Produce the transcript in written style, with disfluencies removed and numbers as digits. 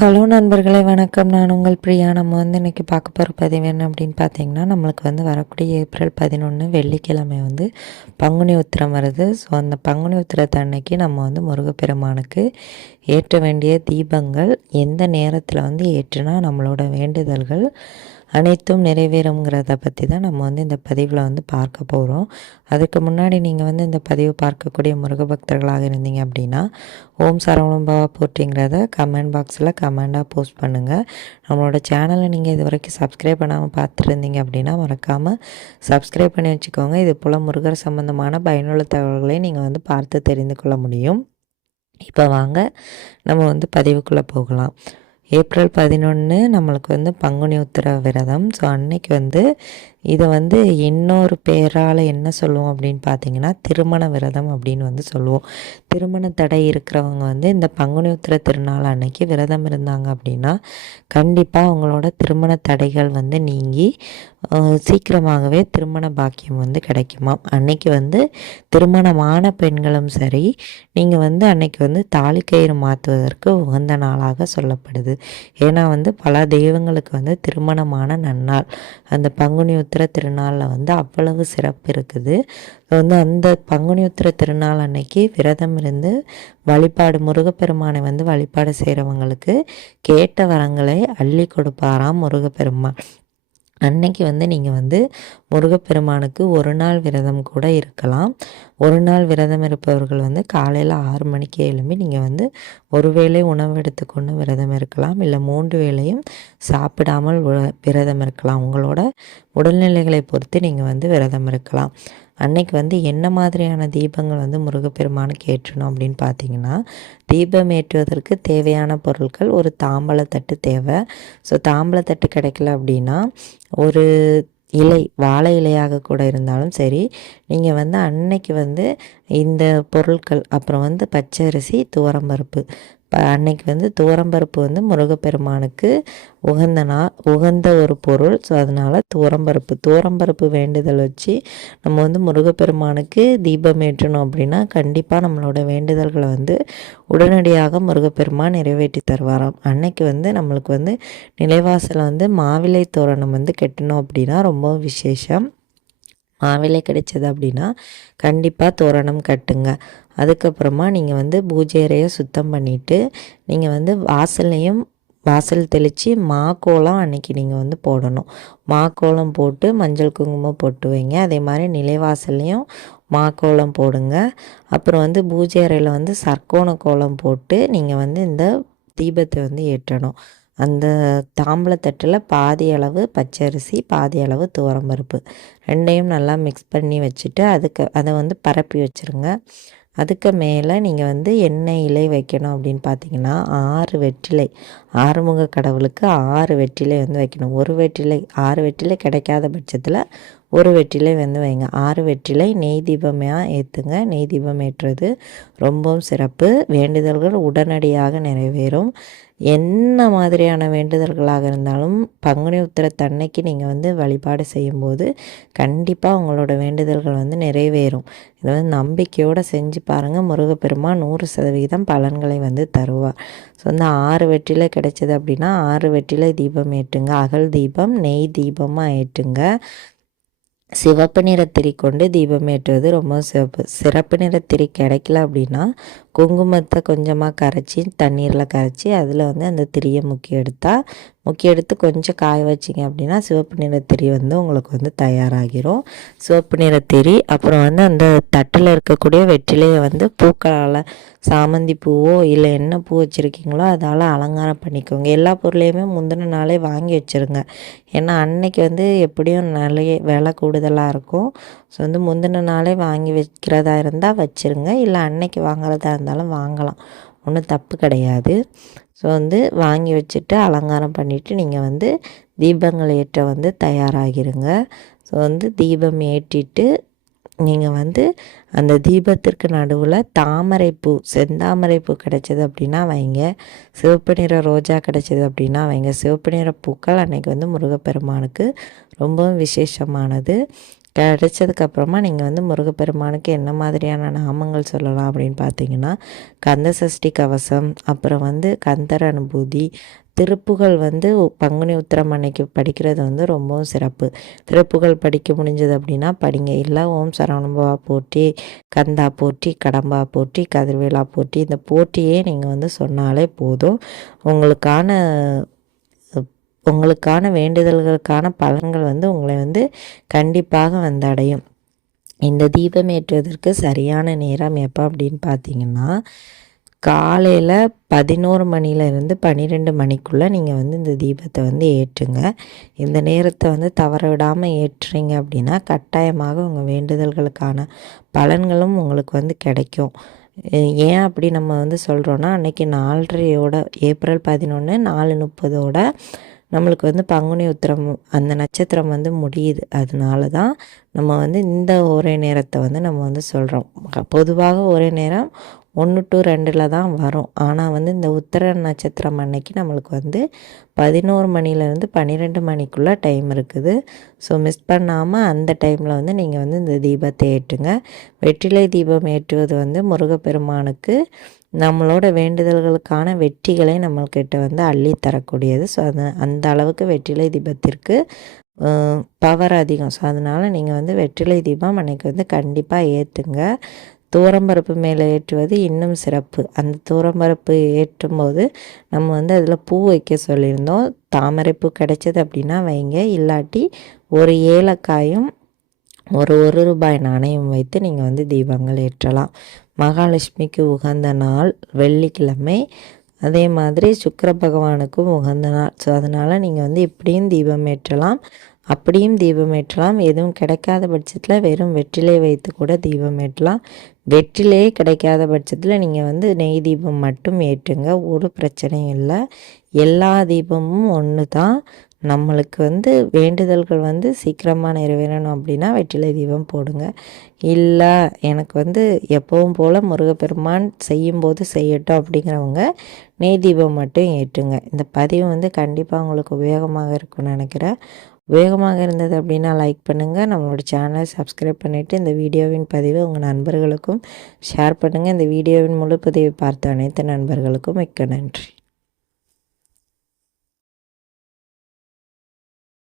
Hello நண்பர்களே, வணக்கம். நான் உங்கள் பிரியா. நம்ம இன்றைக்கி பார்க்க போகிற பதிவு என்ன அப்படின்னு பார்த்தீங்கன்னா, நம்மளுக்கு வரக்கூடிய ஏப்ரல் 11 வெள்ளிக்கிழமை பங்குனி உத்திரம் வருது. ஸோ அந்த பங்குனி உத்திரத்து அன்னைக்கு நம்ம முருகப்பெருமானுக்கு ஏற்ற வேண்டிய தீபங்கள் எந்த நேரத்தில் ஏற்றுனா நம்மளோட வேண்டுதல்கள் அனைத்தும் நிறைவேறுங்கிறத பற்றி தான் நம்ம இந்த பதிவில் பார்க்க போகிறோம். அதுக்கு முன்னாடி நீங்கள் இந்த பதிவு பார்க்கக்கூடிய முருக பக்தர்களாக இருந்தீங்க அப்படின்னா, ஓம் சரவணம் பவா போற்றிங்கிறத கமெண்ட் பாக்ஸில் கமெண்டாக போஸ்ட் பண்ணுங்கள். நம்மளோட சேனலை நீங்கள் இது வரைக்கும் சப்ஸ்கிரைப் பண்ணாமல் பார்த்துருந்தீங்க அப்படின்னா மறக்காமல் சப்ஸ்கிரைப் பண்ணி வச்சுக்கோங்க. இது போல் முருகர் சம்பந்தமான பயனுள்ள தகவல்களை நீங்கள் பார்த்து தெரிந்து கொள்ள முடியும். இப்போ வாங்க நம்ம பதிவுக்குள்ளே போகலாம். ஏப்ரல் 11 நம்மளுக்கு பங்குனி உத்திர விரதம். ஸோ அன்னைக்கு இதை இன்னொரு பேரால் என்ன சொல்லுவோம் அப்படின்னு பார்த்தீங்கன்னா, திருமண விரதம் அப்படின்னு சொல்லுவோம். திருமண தடை இருக்கிறவங்க இந்த பங்குனி உத்திர திருநாள் அன்னைக்கு விரதம் இருந்தாங்க அப்படின்னா கண்டிப்பாக அவங்களோட திருமண தடைகள் நீங்கி சீக்கிரமாகவே திருமண பாக்கியம் கிடைக்குமா. அன்னைக்கு திருமணமான பெண்களும் சரி, நீங்கள் அன்னைக்கு தாலிக்கயிறு மாற்றுவதற்கு உகந்த நாளாக சொல்லப்படுது. ஏன்னா பல தெய்வங்களுக்கு திருமணமான நன்னாள் அந்த பங்குனி உத்திர திருநாளில் அவ்வளவு சிறப்பு இருக்குது. அந்த பங்குனி உத்திர திருநாள் அன்னைக்கு விரதம் இருந்து வழிபாடு முருகப்பெருமானை வழிபாடு செய்கிறவங்களுக்கு கேட்ட வரங்களை அள்ளி கொடுப்பாராம் முருகப்பெருமான். அன்னைக்கு நீங்கள் முருகப்பெருமானுக்கு ஒரு நாள் விரதம் கூட இருக்கலாம். ஒரு நாள் விரதம் இருப்பவர்கள் காலையில் 6 மணிக்கு எழும்பி நீங்கள் ஒரு வேளை உணவு எடுத்துக்கொண்டு விரதம் இருக்கலாம். இல்லை 3 வேளையும் சாப்பிடாமல் விரதம் இருக்கலாம். உங்களோட உடல்நிலைகளை பொறுத்து நீங்கள் விரதம் இருக்கலாம். அன்னைக்கு என்ன மாதிரியான தீபங்கள் முருகப்பெருமானுக்கு ஏற்றணும் அப்படின்னு பார்த்தீங்கன்னா, தீபம் ஏற்றுவதற்கு தேவையான பொருட்கள் ஒரு தாம்பழத்தட்டு தேவை. ஸோ தாம்பழத்தட்டு கிடைக்கல அப்படின்னா ஒரு இலை, வாழை இலையாக கூட இருந்தாலும் சரி, நீங்கள் அன்னைக்கு இந்த பொருட்கள் அப்புறம் பச்சரிசி, துவரம்பருப்பு. அன்னைக்கு துவரம்பருப்பு முருகப்பெருமானுக்கு உகந்த ஒரு பொருள். ஸோ அதனால் துவரம்பருப்பு வேண்டுதல் வச்சு நம்ம முருகப்பெருமானுக்கு தீபம் ஏற்றணும் அப்படின்னா கண்டிப்பாக நம்மளோட வேண்டுதல்களை உடனடியாக முருகப்பெருமான் நிறைவேற்றி தருவாராம். அன்னைக்கு நம்மளுக்கு நிலைவாசலை மாவிலை தோரணம் கட்டணும் அப்படின்னா ரொம்ப விசேஷம். மாவிலை கிடைச்சது அப்படின்னா கண்டிப்பாக தோரணம் கட்டுங்க. அதுக்கப்புறமா நீங்கள் பூஜை அறையை சுத்தம் பண்ணிவிட்டு நீங்கள் வாசல் தெளித்து மாக்கோலம் அன்றைக்கி நீங்கள் போடணும். மாக்கோலம் போட்டு மஞ்சள் குங்குமம் போட்டு வைங்க. அதே மாதிரி நிலைவாசல்லையும் மாக்கோலம் போடுங்க. அப்புறம் பூஜை அறையில் சர்க்கோண கோலம் போட்டு நீங்கள் இந்த தீபத்தை ஏற்றணும். அந்த தாம்பழத்தட்டில் பாதி அளவு பச்சரிசி, பாதி அளவு துவரம்பருப்பு ரெண்டையும் நல்லா மிக்ஸ் பண்ணி வச்சுட்டு அதை பரப்பி வச்சுருங்க. அதுக்கு மேலே நீங்கள் எண்ணெய் இலை வைக்கணும் அப்படின்னு பார்த்தீங்கன்னா 6 வெற்றிலை, ஆறுமுக கடவுளுக்கு 6 வெற்றிலை வைக்கணும். 6 வெற்றிலை கிடைக்காத பட்சத்தில் ஒரு வெற்றிலை வைங்க. 6 வெற்றிலை நெய் தீபமாக ஏற்றுங்க. நெய் தீபம் ஏற்றுறது ரொம்பவும் சிறப்பு. வேண்டுதல்கள் உடனடியாக நிறைவேறும். என்ன மாதிரியான வேண்டுதல்களாக இருந்தாலும் பங்குனி உத்திரத்தன்னைக்கு நீங்கள் வழிபாடு செய்யும்போது கண்டிப்பாக உங்களோட வேண்டுதல்கள் நிறைவேறும். இதை நம்பிக்கையோடு செஞ்சு பாருங்கள். முருகப்பெருமான் 100% பலன்களை தருவார். ஸோ 6 வெற்றிலை கிடைச்சது அப்படின்னா 6 வெற்றிலை தீபம் ஏற்றுங்க. அகல் தீபம் நெய் தீபமாக ஏற்றுங்க. சிவப்பு நிற திரி கொண்டு தீபம் ஏற்றுவது ரொம்ப சிறப்பு. சிறப்பு நிற திரி கிடைக்கல அப்படின்னா குங்குமத்தை கொஞ்சமாக கரைச்சி தண்ணீரில் கரைச்சி அதில் அந்த திரியை முக்கி எடுத்து கொஞ்சம் காய வச்சிங்க அப்படின்னா சிவப்பு நிற திரி உங்களுக்கு தயாராகிரும். சிவப்பு நிற திரி அப்புறம் அந்த தட்டில் இருக்கக்கூடிய வெற்றிலையை பூக்களால் சாமந்தி பூவோ இல்லை என்ன பூ வச்சுருக்கீங்களோ அதால் அலங்காரம் பண்ணிக்கோங்க. எல்லா பொருளையுமே முந்தின நாளே வாங்கி வச்சுருங்க. ஏன்னா அன்னைக்கு எப்படியும் நிறைய விலை கூடுதலாக இருக்கும். ஸோ முந்தின நாளே வாங்கி வைக்கிறதா இருந்தால் வச்சுருங்க. இல்லை அன்னைக்கு வாங்குறதா இருந்தாலும் வாங்கலாம், ஒன்றும் தப்பு கிடையாது. ஸோ வாங்கி வச்சுட்டு அலங்காரம் பண்ணிவிட்டு நீங்கள் தீபங்கள் ஏற்ற தயாராகிருங்க. ஸோ தீபம் ஏற்றிட்டு நீங்கள் அந்த தீபத்திற்கு நடுவில் தாமரைப்பூ, செந்தாமரைப்பூ கிடைச்சது அப்படின்னா வைங்க. சிவப்பு நிற ரோஜா கிடைச்சது அப்படின்னா வைங்க. சிவப்பு நிற பூக்கள் அன்றைக்கி முருகப்பெருமானுக்கு ரொம்பவும் விசேஷமானது. கிடைச்சதுக்கப்புறமா நீங்கள் வந்து முருகப்பெருமானுக்கு என்ன மாதிரியான நாமங்கள் சொல்லலாம் அப்படின்னு பார்த்தீங்கன்னா, கந்த சஷ்டி கவசம், அப்புறம் வந்து கந்தர் அனுபூதி, திருப்புகழ் வந்து பங்குனி உத்திரம் அன்னைக்கு படிக்கிறது வந்து ரொம்பவும் சிறப்பு. திருப்புகழ் படிக்க முடிஞ்சது அப்படின்னா படிங்க. இல்லை ஓம் சரவணபவா போற்றி, கந்தா போற்றி, கடம்பா போற்றி, கதிர்வேலா போற்றி, இந்த போற்றியே நீங்கள் வந்து சொன்னாலே போதும். உங்களுக்கான உங்களுக்கான வேண்டுதல்களுக்கான பலன்கள் வந்து உங்களை வந்து கண்டிப்பாக வந்து அடையும். இந்த தீபம் ஏற்றுவதற்கு சரியான நேரம் எப்போ அப்படின்னு பார்த்தீங்கன்னா, காலையில் 11 மணிலேருந்து 12 மணிக்குள்ளே நீங்கள் வந்து இந்த தீபத்தை வந்து ஏற்றுங்க. இந்த நேரத்தை வந்து தவற விடாமல் ஏற்றுறீங்க அப்படின்னா கட்டாயமாக உங்கள் வேண்டுதல்களுக்கான பலன்களும் உங்களுக்கு வந்து கிடைக்கும். ஏன் அப்படி நம்ம வந்து சொல்கிறோன்னா, அன்றைக்கி 4:30 ஏப்ரல் 11 4:30 நம்மளுக்கு வந்து பங்குனி உத்திரம் அந்த நட்சத்திரம் வந்து முடியுது. அதனால தான் நம்ம வந்து இந்த ஒரே நேரத்தை வந்து நம்ம வந்து சொல்கிறோம். பொதுவாக ஒரே நேரம் 1 to 2 தான் வரும். ஆனால் வந்து இந்த உத்திர நட்சத்திரம் அன்னைக்கு நம்மளுக்கு வந்து 11 மணிலேருந்து 12 மணிக்குள்ளே டைம் இருக்குது. ஸோ மிஸ் பண்ணாமல் அந்த டைமில் வந்து நீங்கள் வந்து இந்த தீபத்தை ஏற்றுங்க. வெற்றிலை தீபம் ஏற்றுவது வந்து முருகப்பெருமானுக்கு நம்மளோட வேண்டுதல்களுக்கான வெற்றிகளை நம்மள்கிட்ட வந்து அள்ளி தரக்கூடியது. ஸோ அந்த அளவுக்கு வெற்றிலை தீபத்திற்கு பவர் அதிகம். ஸோ அதனால் நீங்கள் வந்து வெற்றிலை தீபம் அன்றைக்கி வந்து கண்டிப்பாக ஏற்றுங்க. துவரம்பருப்பு மேலே ஏற்றுவது இன்னும் சிறப்பு. அந்த துவரம்பருப்பு ஏற்றும்போது நம்ம வந்து அதில் பூ வைக்க சொல்லியிருந்தோம். தாமரைப்பூ கிடைச்சது அப்படின்னா வைங்க. இல்லாட்டி ஒரு ஏலக்காயும் ஒரு ரூபாய் நாணயம் வைத்து நீங்கள் வந்து தீபங்கள் ஏற்றலாம். மகாலட்சுமிக்கு உகந்த நாள் வெள்ளிக்கிழமை, அதே மாதிரி சுக்கிர பகவானுக்கும் உகந்த நாள். ஸோ அதனால் நீங்கள் வந்து இப்படியும் தீபம் ஏற்றலாம், அப்படியும் தீபம் ஏற்றலாம். எதுவும் கிடைக்காத பட்சத்தில் வெறும் வெற்றிலை வைத்து கூட தீபம் ஏற்றலாம். வெற்றிலையே கிடைக்காத பட்சத்தில் நீங்கள் வந்து நெய் தீபம் மட்டும் ஏற்றுங்க. ஒரு பிரச்சனையும் இல்லை. எல்லா தீபமும் ஒன்று தான். நம்மளுக்கு வந்து வேண்டுதல்கள் வந்து சீக்கிரமாக நிறைவேறணும் அப்படின்னா வெற்றிலை தீபம் போடுங்க. இல்லை எனக்கு வந்து எப்பவும் போல் முருகப்பெருமான் செய்யும்போது செய்யட்டும் அப்படிங்கிறவங்க நெய் தீபம் மட்டும் ஏற்றுங்க. இந்த பதிவு வந்து கண்டிப்பாக உங்களுக்கு உபயோகமாக இருக்கும்னு நினைக்கிறேன். உபயோகமாக இருந்தது அப்படின்னா லைக் பண்ணுங்கள். நம்மளோட சேனலை சப்ஸ்கிரைப் பண்ணிவிட்டு இந்த வீடியோவின் பதிவை உங்கள் நண்பர்களுக்கும் ஷேர் பண்ணுங்கள். இந்த வீடியோவின் முழு பதிவை பார்த்த அனைத்து நண்பர்களுக்கும் மிக்க நன்றி.